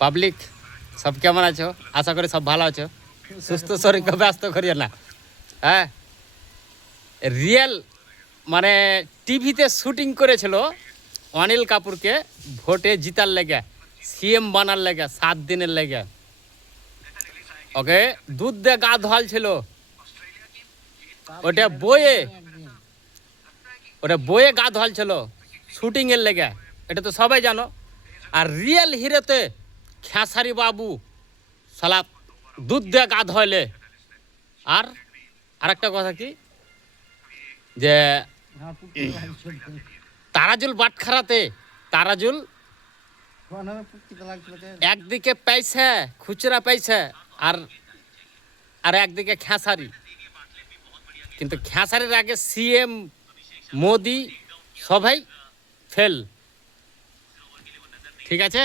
Public সব কেমন আছো? আশা করি সব ভালো আছো, সুস্থ শরীরকে ব্যস্ত করিও না। হ্যাঁ, রিয়েল মানে টিভিতে শুটিং করেছিল অনিল কাপুরকে ভোটে জিতার লেগে, সিএম বানার লেগে, 7 দিনের লেগে। ওকে দুধ দিয়ে গা ধোয়াল ছিল, ওটা বয়ে গা ধোয়াল ছিল শুটিংয়ের লেগে, এটা তো সবাই জানো। আর রিয়েল হিরোতে খেসারি বাবু সালা দুধ দিয়ে গা ধোয়ালে। আর আরেকটা কথা কি, যে তারাজুল বাটখারাতে তারাজুল একদিকে পয়সা খুচরা পয়সা, আর একদিকে খেসারি। কিন্তু খেসারির আগে সিএম মোদি সবাই ফেল। ঠিক আছে।